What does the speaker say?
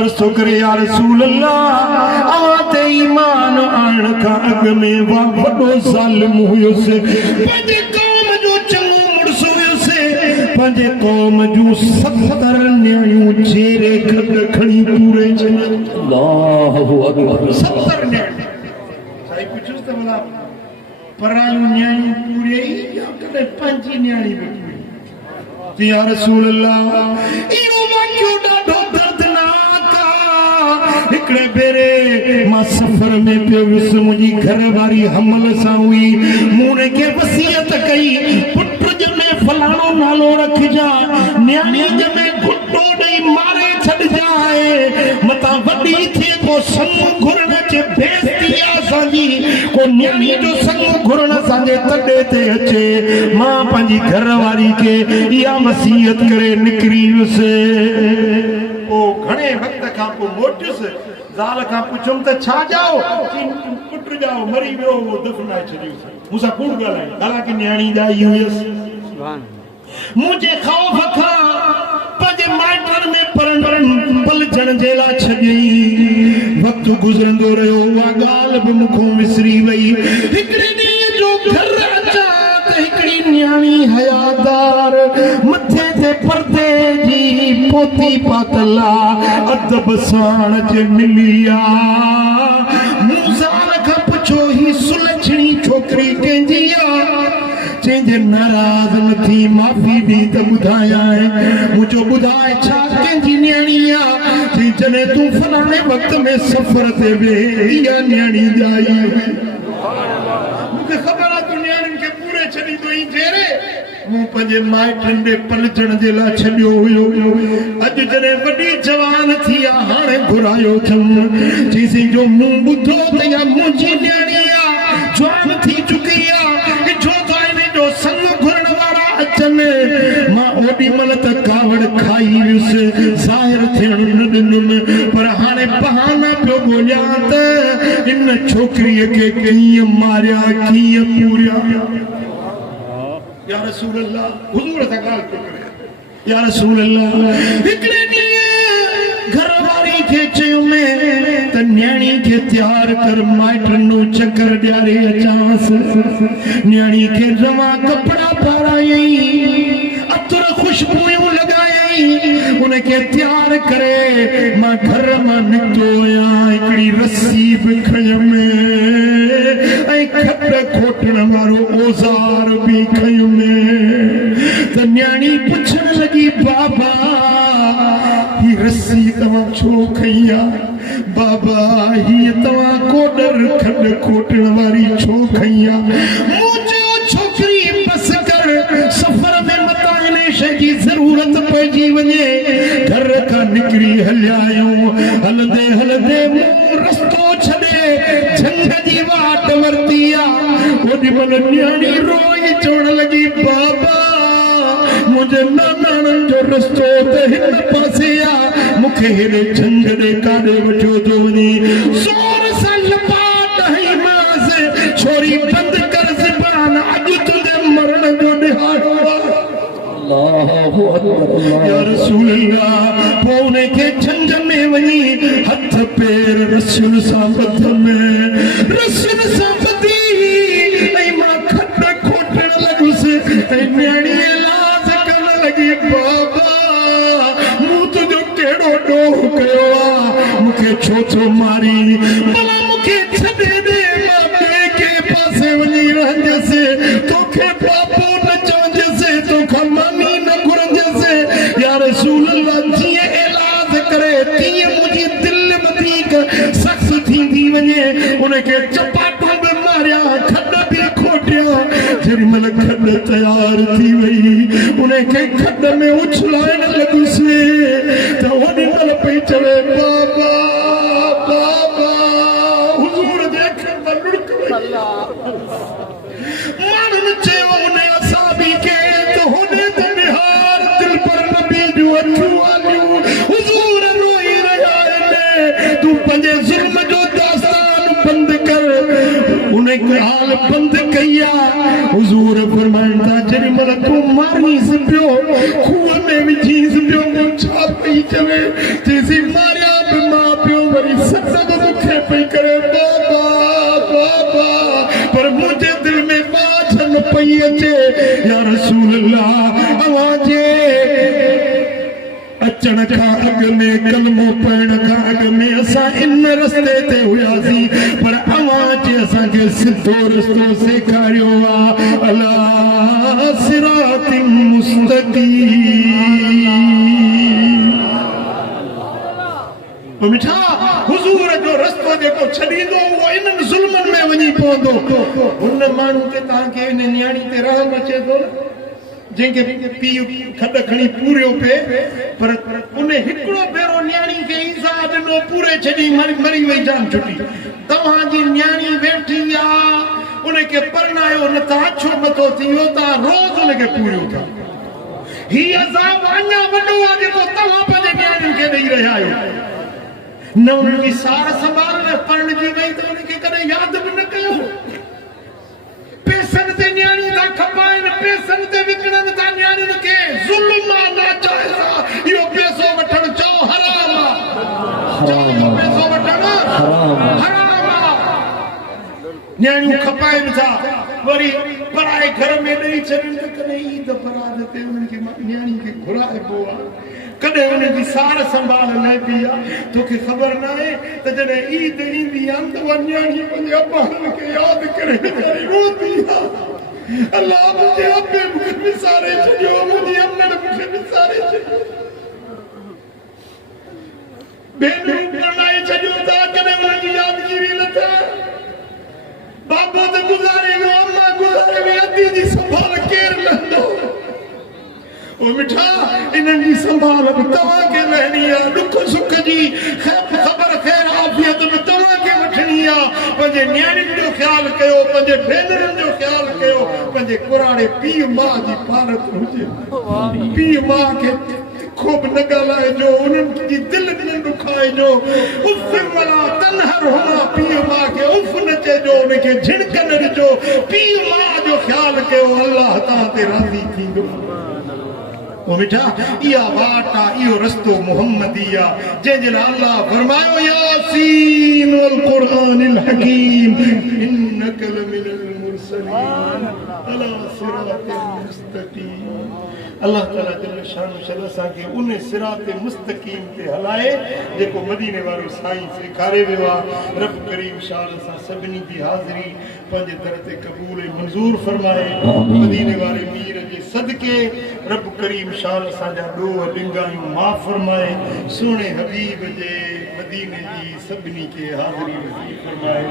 अर्ज़ करे या रसूल अल्लाह आते ईमान आण का अग में वॾो ज़ालिम हुयुसि पंहिंजे कौम जो चङो मुड़स हुयुसि पंहिंजे कौम जूं 70 न्याणियूं जेरे खणी पूरे अल्लाहु अकबर 70 न्याणियूं साईं पुछुसि त भला परायूं न्याणियूं पूरे या कॾहिं पंहिंजी न्याणी वेठी या रसूल अल्लाह इहो वाक़ियो ॾाढो दर्दनाक आहे हिकिड़े भेरे मां सफ़र में पियो वियुसि मुंहिंजी घरवारी हमल सां हुई मूं हुनखे वसियत कई पुट ॼमे फलाणो नालो रखजा न्याणी ॼमे घुटो ॾेई मारे छॾजाए मतां वॾी थिए को संग घुरण अचे बेइज़ती असांजी को न्याणी जो संग घुरण असांजे तॾे ते अचे मां पंहिंजी घरवारी खे इहा वसियत करे निकिरी वियुसि पोइ घणे वक़्त खां पोइ मोटियुसि ज़ाल खां पुछियुमि त छा ॼाओ पुट ॼाओ मरी वियो उहो दफ़नाए छॾियोसि मूंसां कूड़ ॻाल्हाई हालांकि न्याणी ॼाई हुयसि मुंहिंजे ख़ौफ़ खां पंहिंजे माइटनि में पलजण जे लाइ छॾियईं वक़्तु गुज़रंदो रहियो उहा ॻाल्हि बि मूंखां विसरी वई हिकिड़े ॾींहं जो घर अचां त हिकिड़ी न्याणी हयादार मथे ते पर्दे जी पोती पातल आहे अदब साण जे मिली आहे मूं ज़ाल खां पुछो ही सुलछणी छोकिरी कंहिंजी आहे चइजे नाराज़ न थी माफ़ी ॾी त ॿुधायां मुंहिंजो ॿुधाए छा कंहिंजी न्याणी आहे चई जॾहिं तूं फलाणे वक़्त में सफ़र ते वेह इहा न्याणी ॼाई मूंखे ख़बर आहे तूं न्याणियुनि खे पूरे छॾींदो ई जेरे मूं पंहिंजे माइटनि ॾे पलजण जे लाइ छॾियो हुयो अॼु जॾहिं वॾी जवान थी आहे हाणे घुरायो अथमि चईसीं जो मूं ॿुधो त इहा मुंहिंजी न्याणी आहे जवान थी चुकी आहे संग घुरण वारा अचनि मां ओॾी महिल त कावड़ खाई वियुसि ज़ाहिर थियण न ॾिनुमि पर हाणे बहाना पियो ॻोल्हियां त इन छोकिरीअ खे कीअं मारिया कीअं पूरिया या रसूल अल्लाह हुज़ूर सां ॻाल्हि पियो करे या रसूल अल्लाह हिकिड़े ॾींहुं घरवारी खे चयुमि त न्याणी खे तयार कर माइटनि चकर ॾियारे अचांसि न्याणी खे रवां कपिड़ा पारायईं अतर ख़ुशबूयूं लॻायईं उनखे तयार करे मां घर मां निकितो आहियां हिकिड़ी रस्सी बि खयमि ऐं खट खोटण वारो औज़ार बि खयुमि त न्याणी पुछण लॻी बाबा ही रस्सी तव्हां छो खई आहे बाबा ही तव्हां कोडर खड खोटण वारी छो खई आहे मूं चयो छोकिरी बस कर सफ़र में मतां इन शइ जी ज़रूरत पइजी वञे घर खां निकिरी हलिया आहियूं हलंदे हलंदे मूं रस्तो छॾे झंग जी वाट वरिती आहे ओॾी महिल न्याणी रोई चवण लॻी बाबा मुंहिंजे नानाणनि जो रस्तो त हिन पासे आहे मूंखे हेॾे झंग ॾे काॾे वठियो थो वञे ज़ोर सां लपाट हई मांसि छोरी बंदि कर ज़बान अॼु तुंहिंजे मरण जो ॾिहाड़ो अल्लाहु अकबर या रसूल अल्लाह पोइ उनखे झंग में वञी हथ पेर रस्सियुनि सां ॿधमि रस्सियुनि सां ॿधी ऐं मां खट खोटण लॻुसि ऐं न्याणी बाबा मूं तुंहिंजो कहिड़ो ॾोह कयो आहे मूंखे छो थो मारी भला मूंखे छॾे ॾे मां ॿिए कंहिं पासे वञी रहंदसि तोखे बाबो न चवंदसि तोखां मानी न घुरंदसि या रसूल अल्लाह जीअं इलाज करे तीअं मुंहिंजी दिलि वधीक सख़्त थींदी वञे उनखे चपाटूं बि मारिया खॾ बि खोटिया जेॾी महिल खॾ तयार थी वई उनखे खॾ में उछलाइण लॻुसि त ओॾी महिल पई चवे बाबा बाबा हुज़ूर जे अखियुनि मां लुढ़क वई माण्हुनि चयो उन असाबी खे त होॾे त निहार दिलि पर नबी जूं अखियूं आलियूं हुज़ूर रोई रहिया आहिनि तूं पंहिंजे ज़ुल्म जो दास्तान बंदि कर उन हाल बंदि कई आहे हुज़ूर फरमाइनि था जेॾी महिल तूं मारीसि पियो खूह में विझीसि पियो छा पई चवे चईसि मारिया अचे या रसूल अल्लाह आवाजे अचण खां अॻु में कलमो पढ़ण खां अॻु में असां इन रस्ते ते हुयासीं पर अवां असांखे सिधो रस्तो सेखारियो आहे अला सिरातिन मुस्तक़ीम। मिठा हुजूर जो रस्तो जेको छॾींदो उहो इन्हनि ज़ुल्मनि में वञी पवंदो। हुन माण्हू ते तव्हांखे इन न्याणी ते रहम अचे थो जंहिंखे पीउ खॾ खणी पूरियो पिए पर उन हिकिड़ो भेरो न्याणी खे ईज़ा ॾिनो पूरे छॾी मरी वई जान छुटी। तव्हांजी न्याणी वेठी आहे उनखे परनायो न त अछो मथो थी वियो तव्हां रोज़ उनखे पूरियो था। हीउ अज़ाब अञा वॾो आहे जेको तव्हां पंहिंजे न्याणियुनि खे ॾेई रहिया आहियो। न उनजी सार संभाल न परणजी वई त उनखे कॾहिं यादि बि न कयो। पैसनि ते न्याणी था खपाइनि पैसनि ते विकिणनि था न्याणियुनि खे ज़ुल्म आहे नाजाइज़ आहे। इहो पैसो वठणु चओ हराम आहे। चओ इहो पैसो वठणु हराम आहे। न्याणियूं खपाइनि था वरी पराए घर में ॾेई छॾनि त कॾहिं ईद बरात ते उन्हनि खे न्याणी खे घुराइबो आहे कॾहिं उनजी सार संभाल न बि आहे। तोखे ख़बर न आहे त जॾहिं ईद ईंदी आहे त उहा न्याणी पंहिंजे अबाउनि खे यादि करे रोंदी आहे अलाह मुंहिंजे अबे मूंखे विसारे छॾियो मुंहिंजी अमड़ मूंखे विसारे छॾियो भेनरूं परणाए छॾियो था कॾहिं उनजी यादगिरी न थिए। बाबो त गुज़ारे वियो अम्मा गुज़ारे वई अधी जी संभाल केरु लहंदो। ओ मिठा इन्हनि जी संभाल बि तव्हांखे रहणी आहे। दुख सुख जी ख़बर ख़ैर आफ़ियत बि तव्हांखे वठणी आहे। पंहिंजे न्याणियुनि जो ख़्यालु कयो पंहिंजे भेनरुनि जो ख़्यालु कयो पंहिंजे कुराड़े पीउ माउ जी पालत हुजे। पीउ माउ खे तिखो बि न ॻाल्हाइजो उन्हनि जी दिलि न दुखाइजो। उफ़ वला तनहर हुना पीउ माउ खे उफ़ न चइजो उनखे झिणक न ॾिजो। पीउ माउ जो ख़्यालु कयो अलाह तव्हां ते राज़ी थींदो। ओ मिठा इहा वाट आहे इहो रस्तो मुहम्मदी आहे जंहिंजे लाइ अलाह फरमायो यासीन वल क़ुरआनिल हकीम इन्नक लमिनल मुरसलीन अला सिरातिल मुस्तकीम। अल्लाह ताला जल शान असांखे उन सिरात मुस्तकीम ते हलाए जेको मदीने वारो साईं सेखारे वियो आहे। रब करीम शान सां सभिनी जी हाज़िरी पंहिंजे दर ते क़बूल मंज़ूर फरमाए। मदीने वारे मीर जे सदके रब करीम शान असांजा ॾोह ॾिंगायूं माफ़ फरमाए। सुहिणे हबीब जे मदीने जी सभिनी खे हाज़िरी नसीब फरमाए।